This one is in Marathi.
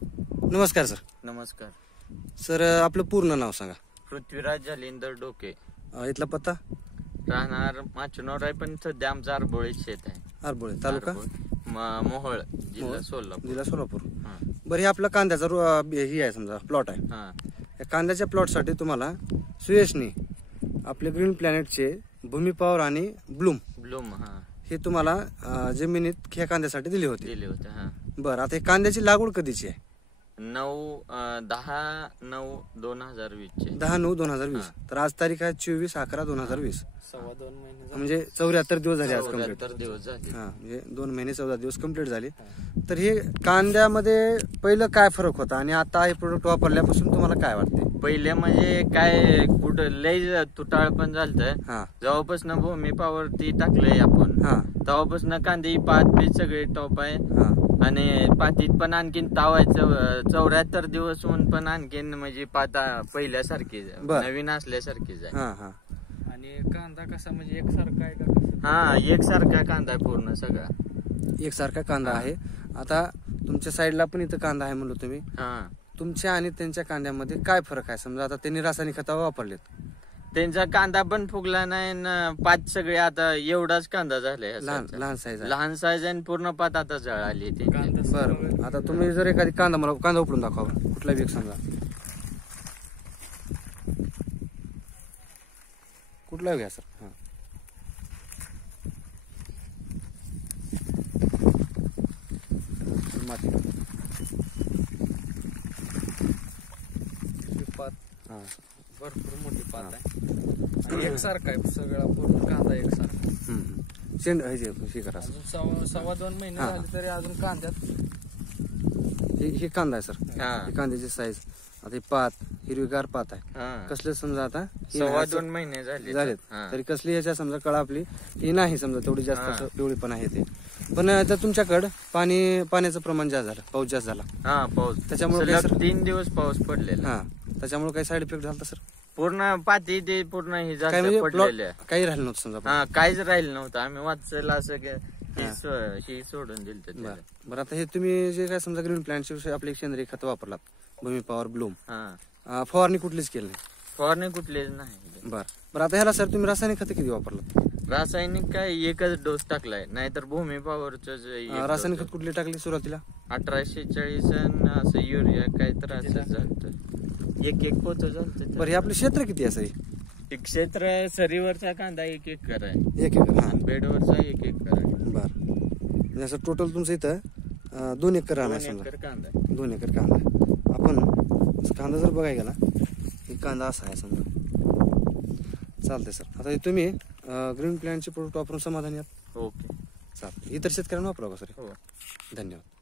नमस्कार सर. नमस्कार. सर आपलं पूर्ण नाव सांगा. पृथ्वीराज जालिंदर डोके. इथला पत्ता. राहणार माचुनोर आहे, पण सध्या आमचं आरबोळी शेत आहे. आरबोळे तालुका मोहोळ जिल्हा सोलापूर. जिल्हा सोलापूर. हा. बरं, हे आपला कांद्याचा ही आहे समजा प्लॉट आहे. हा. या कांद्याच्या प्लॉटसाठी तुम्हाला सुयशनी आपले ग्रीन प्लॅनेटचे भूमी पॉवर आणि ब्लूम हा हे तुम्हाला जमिनीत ह्या कांद्यासाठी दिले होते. दिले होते. हा. बरं, आता हे कांद्याची लागवड कधीची आहे? 10/9/2020 10/9/2020. तर आज तारीख आहे 24/11/2020. सव्वा 2 महिने म्हणजे 74 दिवस झाले आज कंप्लीट. 74 दिवस झाले. हा, म्हणजे 2 महिने 14 दिवस कंप्लीट झाले. तर हे कांद्यामध्ये पहिलं काय फरक होता आणि आता हे प्रोडक्ट वापरल्यापासून तुम्हाला काय वाटते? पहिले म्हणजे काय कुठं लय तुटाळ पण झालत. हा जेव्हापासून भूमी पॉवर ती टाकलंय आपण, हा तेव्हापासून कांदे पात बीज सगळे टॉप आहे. हा आणि पातीत पण आणखीन तावायचं 74 दिवस होऊन पण आणखीन म्हणजे पाता पहिल्यासारखीच आहे, बर. नवीन असल्यासारखीच आहे. हा हा आणि कांदा कसा म्हणजे एकसारखा आहे का? हा, एकसारखा कांदा आहे पूर्ण सगळा. एकसारखा कांदा आहे. आता तुमच्या साईडला पण इथं कांदा आहे म्हणलो तुम्ही. हा, तुमच्या आणि त्यांच्या कांद्यामध्ये काय फरक आहे? समजा आता त्यांनी रासायनिक खतं वापरलेत, त्यांचा कांदा पण फुगला नाही न पात सगळे आता एवढाच कांदा झालाय. लहान लहान साईज आहे. लहान साईज आणि पूर्ण पात आता जळाली त्यांची. कांदा बरं, आता तुम्ही जर एखादी कांदा मला कांदा उपडून दाखवा, कुठला बी एक समजा, कुठला घ्या सर. हा माती. पात हा भरपूर मोठी पात आहे आणि एकसारखा आहे सगळा पूर्ण कांदा एकसारखा. शेंड हे करा सर. अजून सव्वा 2 महिने हा. झाले तरी अजून कांद्यात हे कांदा आहे सर. हा. हे कांद्याची साईज. आता हे पात हिरवीगार पात आहे. हा. कसले समजा आता हे सव्वा नाही, 2 महिने झालेत हा. तरी कसली ह्याच्या समजा कळा आपली ही नाही समजा तेवढी जास्त हा. असं पिवळी पण आहे ते. पण आता तुमच्याकडं पाण्याचं प्रमाण जास्त झालं, पाऊस जास्त झाला. हा, पाऊस त्याच्यामुळे सलग काय सर? 3 दिवस पाऊस पडलेला. हा, त्याच्यामुळे काही साईड इफेक्ट झाला सर? पूर्ण पाती ते पूर्ण हे काय झालं म्हणजे पडलेलं. काही राहिलं नव्हतं समजा. हा, काहीच राहिलं नव्हतं. आम्ही वाचलं असं की हा. ही सोडून दिलं बरं बरं, आता हे तुम्ही जे काय समजा ग्रीन प्लॅन्टच्या विषयी आपले सेंद्रिय खतं वापरलात, भूमी पॉवर ब्लूम, हा. फवारणी कुठलीच केली नाही. फवारणी कुठलीच नाही. बरं बरं, आता ह्याला सर तुम्ही रासायनिक खतं किती वापरलात? रासायनिक काय एकच डोस टाकलाय, नाहीतर भूमी पॉवरच रासायनिक खत कुठली टाकली सुरुवातीला? 1840 आणि असं युरिया काय तर असं झालं. एक पोत झालं. बरं, हे आपलं क्षेत्र किती आहे सर? क्षेत्र सरीवरचा कांदा 1 एकर आहे. 1 एकर. हा बेडवरचा 1 एकर आहे. बरं, म्हणजे असं टोटल तुमचं इथं 2 एकर राहणार 2 समजा. एकर कांदा आहे. 2 एकर कांदा आहे. आपण कांदा जर बघायला गेला, हे कांदा असा आहे समजा. चालतंय सर. आता हे तुम्ही ग्रीन प्लॅनचे प्रोडक्ट वापरून समाधानी आहात? ओके. चालतं. इतर शेतकऱ्यांना वापरा का सर? हो. धन्यवाद.